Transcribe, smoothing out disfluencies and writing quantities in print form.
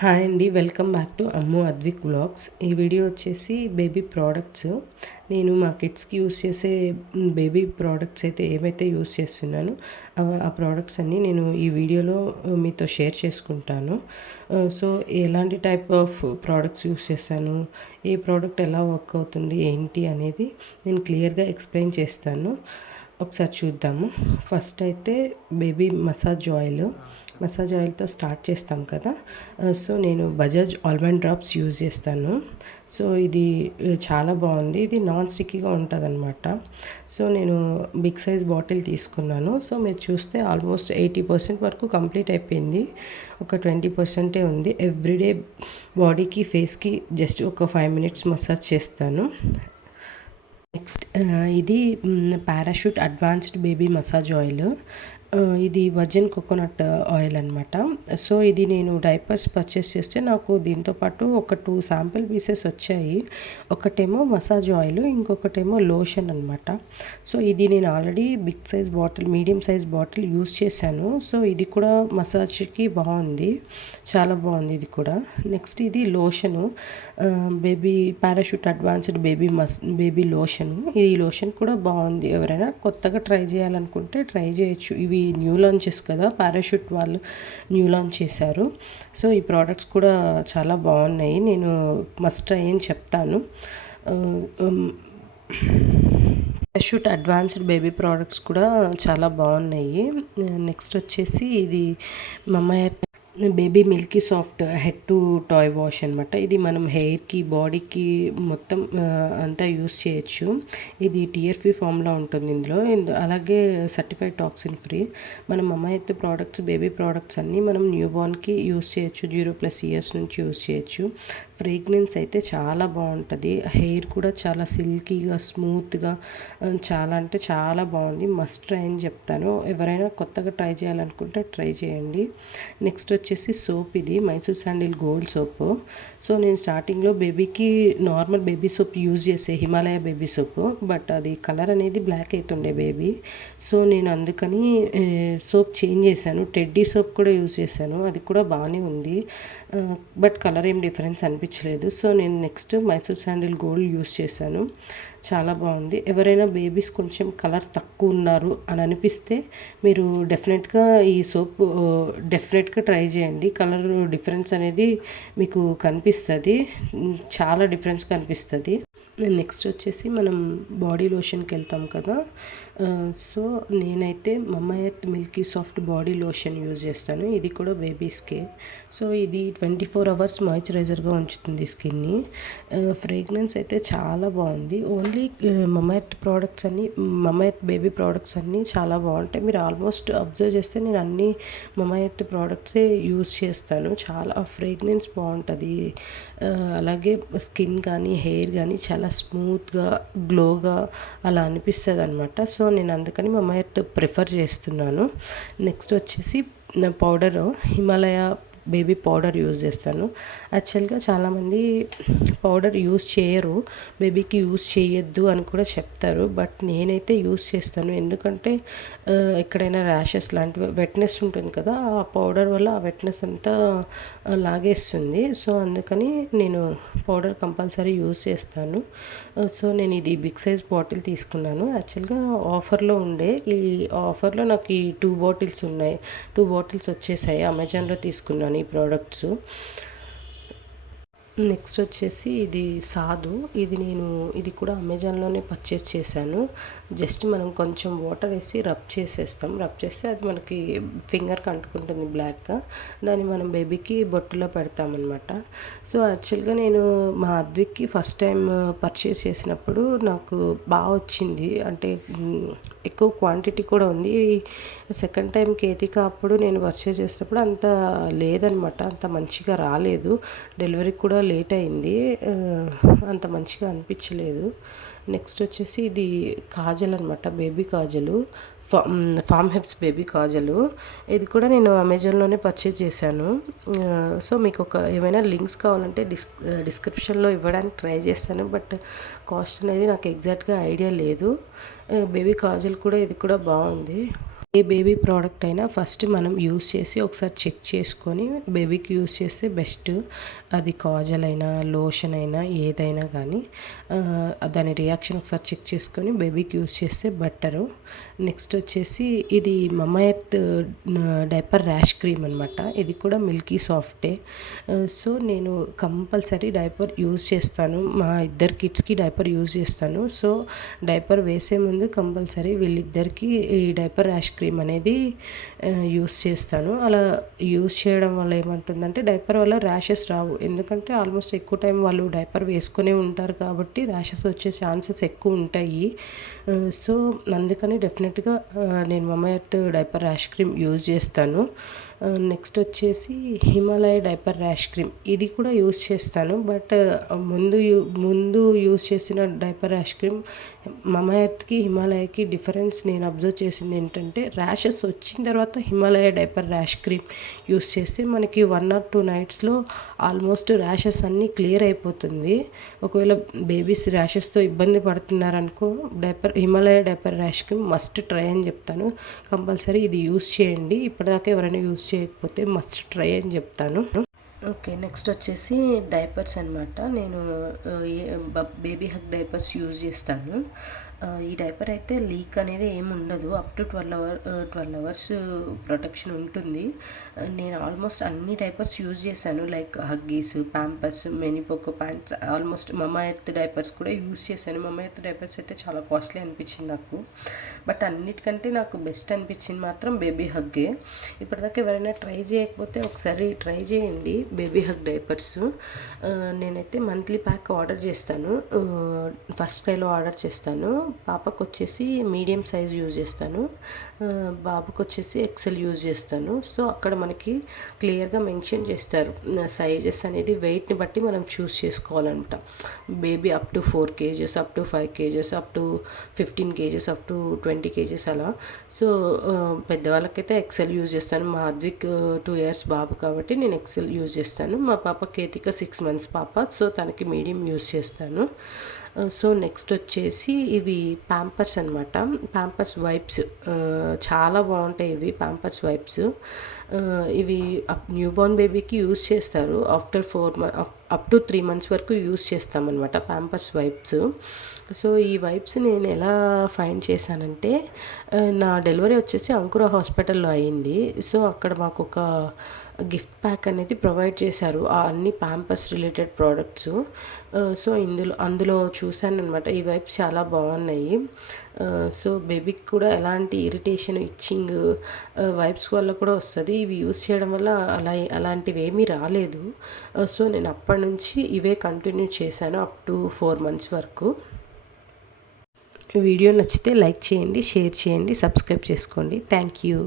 Hi అండి. Welcome back to Ammu Advik vlogs. ఈ video వచ్చేసి బేబీ ప్రోడక్ట్స్. నేను మా కిడ్స్‌కి యూజ్ చేసే బేబీ ప్రోడక్ట్స్ అయితే ఏవైతే యూజ్ చేస్తున్నానో ఆ ప్రోడక్ట్స్ అన్నీ నేను ఈ వీడియోలో మీతో షేర్ చేసుకుంటాను. సో ఎలాంటి టైప్ ఆఫ్ ప్రోడక్ట్స్ యూజ్ చేశాను, ఏ ప్రోడక్ట్ ఎలా వర్క్ అవుతుంది ఏంటి అనేది నేను క్లియర్‌గా ఎక్స్‌ప్లెయిన్ చేస్తాను. ఒకసారి చూద్దాము. ఫస్ట్ అయితే బేబీ మసాజ్ ఆయిల్‌తో స్టార్ట్ చేస్తాం కదా! సో నేను బజాజ్ ఆల్మండ్ డ్రాప్స్ యూజ్ చేస్తాను. సో ఇది చాలా బాగుంది. ఇది నాన్ స్టిక్కీగా ఉంటుందన్నమాట. సో నేను బిగ్ సైజ్ బాటిల్ తీసుకున్నాను. సో మీరు చూస్తే ఆల్మోస్ట్ 80% వరకు కంప్లీట్ అయిపోయింది. ఒక 20% ఉంది. ఎవ్రీడే బాడీకి, ఫేస్‌కి జస్ట్ ఒక 5 మినిట్స్ మసాజ్ చేస్తాను. నెక్స్ట్ ఇది parachute advanced baby massage oil. ఇది వర్జిన్ కోకోనట్ ఆయిల్ అనమాట. సో ఇది నేను డైపర్స్ పర్చేస్ చేస్తే నాకు దీంతో పాటు ఒక 2 శాంపిల్ పీసెస్ వచ్చాయి. ఒకటేమో మసాజ్ ఆయిల్, ఇంకొకటేమో లోషన్ అనమాట. సో ఇది నేను already big size bottle, medium size bottle use చేశాను. సో ఇది కూడా మసాజ్కి బాగుంది, చాలా బాగుంది ఇది కూడా. నెక్స్ట్ ఇది lotion, baby parachute advanced baby lotion. ఈ లోషన్ కూడా బాగుంది. ఎవరైనా కొత్తగా ట్రై చేయాలనుకుంటే ట్రై చేయొచ్చు. ఇవి న్యూ లాంచెస్ కదా, పారాషూట్ వాళ్ళు న్యూ లాంచ్ చేశారు. సో ఈ ప్రోడక్ట్స్ కూడా చాలా బాగున్నాయి. నేను మస్ట్ ట్రై అని చెప్తాను. పారాషూట్ అడ్వాన్స్డ్ బేబీ ప్రోడక్ట్స్ కూడా చాలా బాగున్నాయి. నెక్స్ట్ వచ్చేసి ఇది mummy baby Milky soft head to toy wash అనమాట. ఇది మనం హెయిర్కి, బాడీకి మొత్తం అంతా యూస్ చేయొచ్చు. ఇది టియర్ ఫ్రీ ఫామ్లో ఉంటుంది ఇందులో. అలాగే సర్టిఫైడ్ టాక్సిన్ ఫ్రీ. మనం అమ్మ ఎత్తు ప్రోడక్ట్స్, బేబీ ప్రోడక్ట్స్ అన్నీ మనం న్యూ బార్న్కి యూస్ చేయొచ్చు. 0+ ఇయర్స్ నుంచి యూస్ చేయొచ్చు. ఫ్రేగ్రెన్స్ అయితే చాలా బాగుంటుంది. హెయిర్ కూడా చాలా సిల్కీగా, స్మూత్గా, చాలా అంటే చాలా బాగుంది. మస్ట్ ట్రై అని చెప్తాను. ఎవరైనా కొత్తగా ట్రై చేయాలనుకుంటే ట్రై చేయండి. నెక్స్ట్ వచ్చేసి సోప్. ఇది Mysore sandal gold soap. So నేను స్టార్టింగ్లో బేబీకి నార్మల్ బేబీ సోప్ యూజ్ చేసే, హిమాలయ బేబీ సోప్, బట్ అది కలర్ అనేది బ్లాక్ అవుతుండే బేబీ. సో నేను అందుకని సోప్ చేంజ్ చేశాను. టెడ్డీ సోప్ కూడా యూజ్ చేశాను. అది కూడా బాగానే ఉంది, బట్ కలర్ ఏం డిఫరెన్స్ అనిపించలేదు. సో నేను next Mysore sandal gold use చేశాను. చాలా బాగుంది. ఎవరైనా బేబీస్ కొంచెం కలర్ తక్కువ ఉన్నారు అని అనిపిస్తే మీరు డెఫినెట్గా ఈ సోప్ డెఫినెట్గా ట్రై చేయండి. కలర్ డిఫరెన్స్ అనేది మీకు కనిపిస్తుంది, చాలా డిఫరెన్స్ కనిపిస్తుంది. నెక్స్ట్ వచ్చేసి మనం బాడీ లోషన్కి వెళ్తాం కదా. సో నేనైతే mummy earth Milky soft body lotion use చేస్తాను. ఇది కూడా బేబీస్కే. సో ఇది 24 అవర్స్ మాయిశ్చరైజర్గా ఉంచుతుంది స్కిన్ని. ఫ్రేగ్రెన్స్ అయితే చాలా బాగుంది. ఓన్లీ మమ్మీ ఎర్త్ ప్రోడక్ట్స్ అన్నీ, మమ్మీ ఎర్త్ బేబీ ప్రోడక్ట్స్ అన్నీ చాలా బాగుంటాయి. మీరు ఆల్మోస్ట్ అబ్జర్వ్ చేస్తే నేను అన్ని మమ్మీ ఎర్త్ ప్రోడక్ట్సే యూజ్ చేస్తాను. చాలా ఫ్రేగ్రెన్స్ బాగుంటుంది. అలాగే స్కిన్ కానీ, హెయిర్ కానీ చాలా స్మూత్గా, గ్లోగా అలా అనిపిస్తుంది అనమాట. సో నేను అందుకని మమ్మీ ఎర్త్ ప్రిఫర్ చేస్తున్నాను. నెక్స్ట్ వచ్చేసి powder, Himalaya baby powder use చేస్తాను. యాక్చువల్గా చాలామంది పౌడర్ యూజ్ చేయరు, బేబీకి యూజ్ చేయొద్దు అని కూడా చెప్తారు, బట్ నేనైతే యూజ్ చేస్తాను. ఎందుకంటే ఎక్కడైనా ర్యాషెస్ లాంటివి, వెట్నెస్ ఉంటుంది కదా, ఆ పౌడర్ వల్ల ఆ వెట్నెస్ అంతా లాగేస్తుంది. సో అందుకని నేను పౌడర్ కంపల్సరీ యూజ్ చేస్తాను. సో నేను ఇది బిగ్ సైజ్ బాటిల్ తీసుకున్నాను. యాక్చువల్గా ఆఫర్లో ఉండే, ఈ ఆఫర్లో నాకు ఈ 2 బాటిల్స్ ఉన్నాయి. 2 బాటిల్స్ వచ్చేసాయి. అమెజాన్లో తీసుకున్నాను ఈ ప్రోడక్ట్స్. నెక్స్ట్ వచ్చేసి ఇది సాధు. ఇది కూడా అమెజాన్లోనే పర్చేస్ చేశాను. జస్ట్ మనం కొంచెం వాటర్ వేసి రబ్ చేసేస్తాం. రబ్ చేస్తే అది మనకి ఫింగర్కి అంటుకుంటుంది బ్లాక్గా. దాన్ని మనం బేబీకి బొట్టులో పెడతామన్నమాట. సో యాక్చువల్గా నేను మా అద్విక్కి ఫస్ట్ టైం పర్చేస్ చేసినప్పుడు నాకు బాగా వచ్చింది. అంటే ఎక్కువ క్వాంటిటీ కూడా ఉంది. సెకండ్ టైం కేతిక అప్పుడు నేను పర్చేస్ చేసినప్పుడు అంత లేదనమాట, అంత మంచిగా రాలేదు. డెలివరీ కూడా లేట్ అయింది, అంత మంచిగా అనిపించలేదు. నెక్స్ట్ వచ్చేసి ఇది కాజల్ అనమాట, baby kajal, form హెబ్స్ baby kajal. ఇది కూడా నేను అమెజాన్లోనే పర్చేజ్ చేశాను. సో మీకు ఏమైనా లింక్స్ కావాలంటే డిస్క్రిప్షన్లో ఇవ్వడానికి ట్రై చేస్తాను, బట్ కాస్ట్ అనేది నాకు ఎగ్జాక్ట్గా ఐడియా లేదు. బేబీ కాజల్ కూడా, ఇది కూడా బాగుంది. ఏ బేబీ ప్రోడక్ట్ అయినా ఫస్ట్ మనం యూస్ చేసి ఒకసారి చెక్ చేసుకొని బేబీకి యూస్ చేస్తే బెస్ట్. అది కాజల్ అయినా లోషన్ అయినా ఏదైనా కానీ దాని రియాక్షన్ ఒకసారి చెక్ చేసుకొని బేబీకి యూస్ చేస్తే బెటరు. నెక్స్ట్ వచ్చేసి ఇది మమ్మా ఎర్త్ డైపర్ ర్యాష్ క్రీమ్ అనమాట. ఇది కూడా మిల్కీ సాఫ్టే. సో నేను కంపల్సరీ డైపర్ యూజ్ చేస్తాను. మా ఇద్దరు కిడ్స్కి డైపర్ యూజ్ చేస్తాను. సో డైపర్ వేసే ముందు కంపల్సరీ వీళ్ళిద్దరికీ ఈ డైపర్ ర్యాష్ క్రీమ్ అనేది యూస్ చేస్తాను. అలా యూస్ చేయడం వల్ల ఏమంటుందంటే డైపర్ వల్ల ర్యాషెస్ రావు. ఎందుకంటే ఆల్మోస్ట్ ఎక్కువ టైం వాళ్ళు డైపర్ వేసుకునే ఉంటారు కాబట్టి ర్యాషెస్ వచ్చే ఛాన్సెస్ ఎక్కువ ఉంటాయి. సో అందుకని డెఫినెట్గా నేను మమ్మా earth diaper rash cream use చేస్తాను. నెక్స్ట్ వచ్చేసి హిమాలయ డైపర్ ర్యాష్ క్రీమ్, ఇది కూడా యూస్ చేస్తాను. బట్ ముందు యూస్ చేసిన డైపర్ ర్యాష్ క్రీమ్ మమ్మా ఎర్త్కి హిమాలయకి డిఫరెన్స్ నేను అబ్జర్వ్ చేసింది ఏంటంటే, ర్యాషెస్ వచ్చిన తర్వాత Himalaya diaper rash cream use చేస్తే మనకి 1 or 2 నైట్స్లో ఆల్మోస్ట్ ర్యాషెస్ అన్నీ క్లియర్ అయిపోతుంది. ఒకవేళ బేబీస్ ర్యాషెస్తో ఇబ్బంది పడుతున్నారనుకో Himalaya diaper rash cream must try అని చెప్తాను. కంపల్సరీ ఇది యూస్ చేయండి. ఇప్పటిదాకా ఎవరైనా యూస్ చేయకపోతే మస్ట్ ట్రై అని చెప్తాను. ఓకే, నెక్స్ట్ వచ్చేసి డైపర్స్ అనమాట. నేను బేబీ హగ్ డైపర్స్ యూజ్ చేస్తాను. ఈ డైపర్ అయితే లీక్ అనేది ఏమి ఉండదు. అప్ టు 12 అవర్స్ ప్రొటెక్షన్ ఉంటుంది. నేను ఆల్మోస్ట్ అన్ని డైపర్స్ యూజ్ చేశాను. Like Huggies, Pampers, MamyPoko pants, almost Mamaearth diapers కూడా యూజ్ చేశాను. మమ్మా ఎర్త్ డైపర్స్ అయితే చాలా కాస్ట్లీ అనిపించింది నాకు. బట్ అన్నిటికంటే నాకు బెస్ట్ అనిపించింది మాత్రం బేబీ హగ్గే. ఇప్పటిదాకా ఎవరైనా ట్రై చేయకపోతే ఒకసారి ట్రై చేయండి బేబీ హగ్ డైపర్స్. నేనైతే మంత్లీ ప్యాక్ ఆర్డర్ చేస్తాను. ఫస్ట్ క్రైలో ఆర్డర్ చేస్తాను. పాపకు వచ్చేసి మీడియం సైజ్ యూజ్ చేస్తాను, బాబుకి వచ్చేసి ఎక్సెల్ యూజ్ చేస్తాను. సో అక్కడ మనకి క్లియర్గా మెన్షన్ చేస్తారు సైజెస్ అనేది. వెయిట్ని బట్టి మనం చూస్ చేసుకోవాలంట. Baby up to 4 kgs, up to 5 kgs, up to 15 kgs, up to 20 kgs అలా. సో పెద్దవాళ్ళకైతే ఎక్సెల్ యూజ్ చేస్తాను. మా అద్విక్ 2 years బాబు కాబట్టి నేను ఎక్సెల్ యూజ్ చేస్తాను. మా పాప కేతిక 6 months పాప, సో తనకి మీడియం యూజ్ చేస్తాను. సో నెక్స్ట్ వచ్చేసి ఇవి ప్యాంపర్స్ అనమాట. ప్యాంపర్స్ వైప్స్ చాలా బాగుంటాయి. ఇవి ప్యాంపర్స్ వైప్స్ ఇవి న్యూ బోర్న్ బేబీకి యూజ్ చేస్తారు. After 4 months up to 3 months వరకు యూజ్ చేస్తామన్నమాట ప్యాంపర్స్ వైప్స్. సో ఈ వైప్స్ నేను ఎలా ఫైండ్ చేశానంటే, నా డెలివరీ వచ్చేసి అంకుర హాస్పిటల్లో అయ్యింది. సో అక్కడ మాకు ఒక గిఫ్ట్ ప్యాక్ అనేది ప్రొవైడ్ చేశారు, ఆ అన్ని ప్యాంపర్స్ రిలేటెడ్ ప్రోడక్ట్స్. సో అందులో చూశాను అనమాట. ఈ వైప్స్ చాలా బాగున్నాయి. సో బేబీకి కూడా ఎలాంటి ఇరిటేషన్, ఇచ్చింగ్ వైప్స్ వల్ల కూడా వస్తుంది. ఇవి యూస్ చేయడం వల్ల అలాంటివి ఏమీ రాలేదు. సో నేను అప్పటి నుంచి ఇవే కంటిన్యూ చేశాను అప్ టు 4 months వరకు. వీడియో నచ్చితే లైక్ చేయండి, షేర్ చేయండి, సబ్స్క్రైబ్ చేసుకోండి. Thank you.